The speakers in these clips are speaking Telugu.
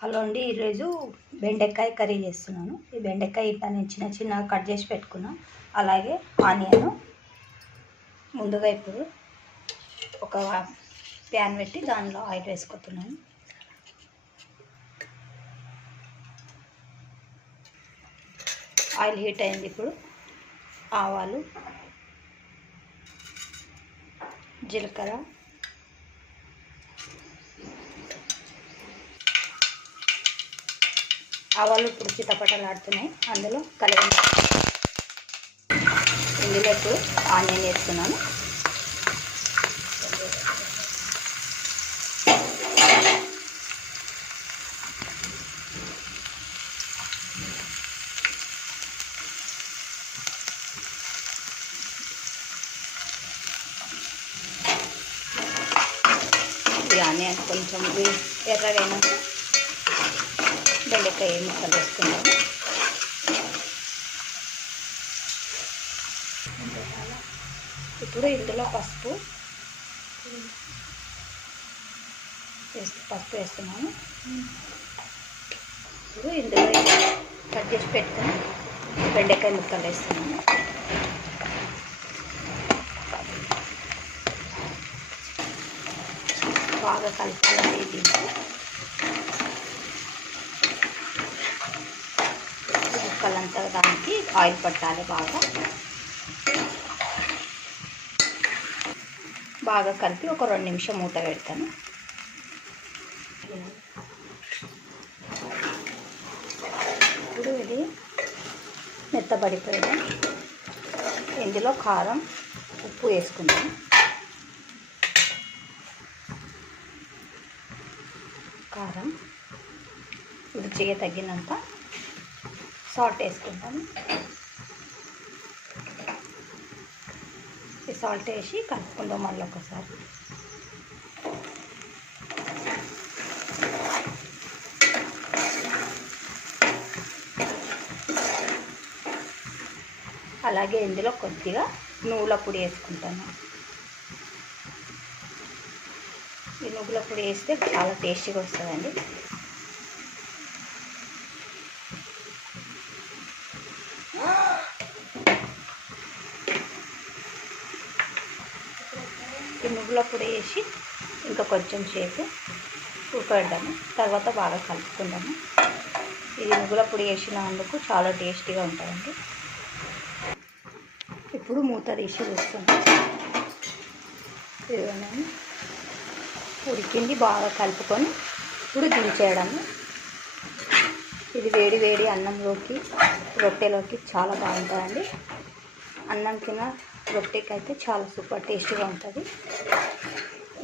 హలో అండి, ఈరోజు బెండకాయ కర్రీ చేస్తున్నాను. ఈ బెండకాయ ఇట్లా నేను చిన్న చిన్నగా కట్ చేసి పెట్టుకున్నాను. అలాగే ఆనియన్. ముందుగా ఇప్పుడు ఒక ప్యాన్ పెట్టి దానిలో ఆయిల్ వేసుకుంటున్నాను. ఆయిల్ హీట్ అయింది. ఇప్పుడు ఆవాలు, జీలకర్ర, ఆవాలు ఇప్పుడు చిటపటలాడుతున్నాయి. అందులో ఇందులో ఇప్పుడు ఆనియన్ వేస్తున్నాను. ఈ ఆనియన్ కొంచెం ఎర్రగైనాక బెండకాయ ముక్కలు వేసుకున్నాము. ఇప్పుడు ఇందులో పసుపు వేస్తున్నాను. ఇప్పుడు ఇందులో కట్ చేసి పెట్టుకుని బెండకాయ ముక్కలు వేస్తున్నాను. బాగా కలపాలండి. దీంట్లో ముక్కలంతా దానికి ఆయిల్ పట్టాలి. బాగా కలిపి ఒక 2 నిమిషం మూత పెడతాను. ఇప్పుడు ఇది మెత్తబడిపోయింది. ఇందులో కారం, ఉప్పు వేసుకుంటాను. కారం రుచిగా తగ్గినంత సాల్ట్ వేసుకుంటాను. ఈ సాల్ట్ వేసి కలుపుకుందాం మళ్ళీ ఒకసారి. అలాగే ఇందులో కొద్దిగా నువ్వుల పొడి వేసుకుంటాను. ఈ నువ్వుల పొడి వేస్తే చాలా టేస్టీగా వస్తుందండి. ఈ నువ్వుల పొడి వేసి ఇంకా కొంచెం సేపు ఉడకబెడదాము. తర్వాత బాగా కలుపుకుందాము. ఇది నువ్వుల పొడి వేసినందుకు చాలా టేస్టీగా ఉంటుందండి. ఇప్పుడు మూత తీసి చూస్తాను. ఇదిగోనే ఉడికింది. బాగా కలుపుకొని ఇప్పుడు దించేయడము. ఇది వేడి వేడి అన్నంలోకి, రొట్టెలోకి చాలా బాగుంటుందండి. అన్నం తిన రొట్టెకి అయితే చాలా సూపర్ టేస్టీగా ఉంటుంది.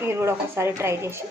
మీరు కూడా ఒకసారి ట్రై చేసి